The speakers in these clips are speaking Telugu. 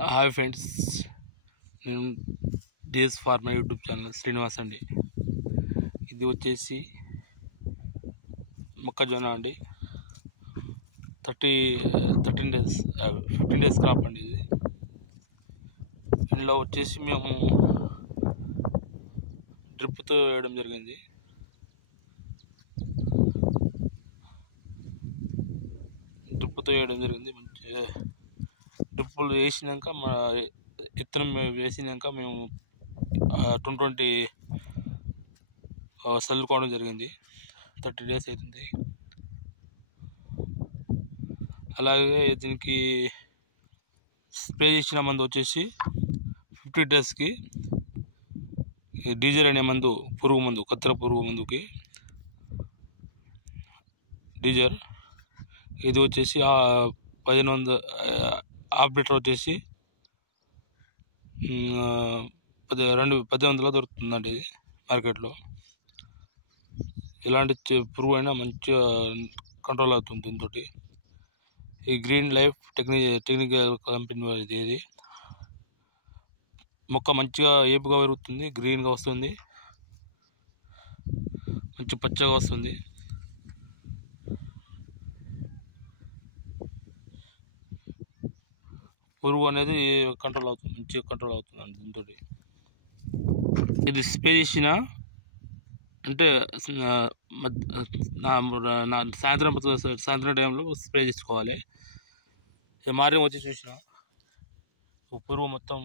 హాయ్ ఫ్రెండ్స్, నేను డేస్ ఫార్ మై యూట్యూబ్ ఛానల్ శ్రీనివాస్ అండి. ఇది వచ్చేసి మొక్కజొన్న అండి. 15 డేస్ క్రాప్ అండి. ఇది ఇందులో వచ్చేసి మేము డ్రిప్తో వేయడం జరిగింది. మంచి డ్రిప్పులు వేసినాక విత్తనం వేసినాక మేము 2020 చల్లుకోవడం జరిగింది. 30 డేస్ అవుతుంది. అలాగే దీనికి స్ప్రే చేసిన మందు వచ్చేసి 50 డేస్కి డీజర్ అనే మందు, కత్తెర పురుగు మందుకి డీజర్. ఇది వచ్చేసి 1500 హాఫ్ లీటర్ వచ్చేసి 1800 దొరుకుతుందండి ఇది మార్కెట్లో. ఎలాంటి పురుగు అయినా మంచిగా కంట్రోల్ అవుతుంది దీంతో. ఈ గ్రీన్ లైఫ్ టెక్నికల్ కంపెనీ ఇది. మొక్క మంచిగా ఏపుగా పెరుగుతుంది, గ్రీన్గా వస్తుంది, మంచి పచ్చగా వస్తుంది. పురుగు అనేది మంచిగా కంట్రోల్ అవుతుంది దీంతో. ఇది స్ప్రే చేసిన అంటే సాయంత్రం టైంలో స్ప్రే చేసుకోవాలి. మార్నింగ్ వచ్చి చూసిన పురుగు మొత్తం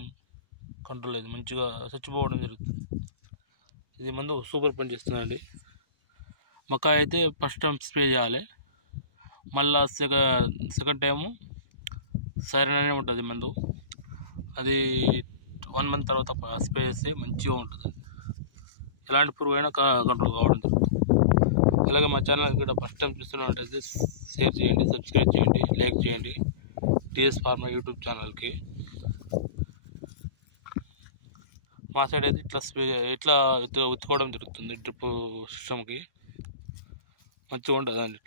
కంట్రోల్ అయింది, మంచిగా చచ్చిపోవడం జరుగుతుంది. ఇది మందు సూపర్ పని చేస్తుందండి. మొక్క అయితే ఫస్ట్ టైం స్ప్రే చేయాలి, మళ్ళా సెకండ్ టైము సరైననే ఉంటుంది మందు. అది 1 month తర్వాత స్ప్రే చేస్తే మంచిగా ఉంటుంది. ఎలాంటి పురుగు అయినా కంట్రోల్ కావడం జరుగుతుంది. అలాగే మా ఛానల్ ఇక్కడ ఫస్ట్ టైం చూస్తున్నట్టయితే షేర్ చేయండి, సబ్స్క్రైబ్ చేయండి, లైక్ చేయండి. టీఎస్ ఫార్మా యూట్యూబ్ ఛానల్కి. మా సైడ్ అయితే ఇట్లా ఉత్తుకోవడం జరుగుతుంది. డ్రిప్ సిస్టమ్కి మంచిగా ఉంటుంది అండి.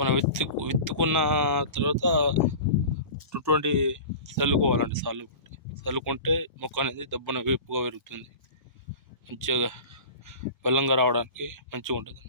మనం విత్తుకున్న తర్వాత 20 చల్లుకోవాలండి. చల్లుకుంటే మొక్క అనేది దబ్బున వేపుగా పెరుగుతుంది, మంచిగా బలంగా రావడానికి మంచిగా ఉంటుంది.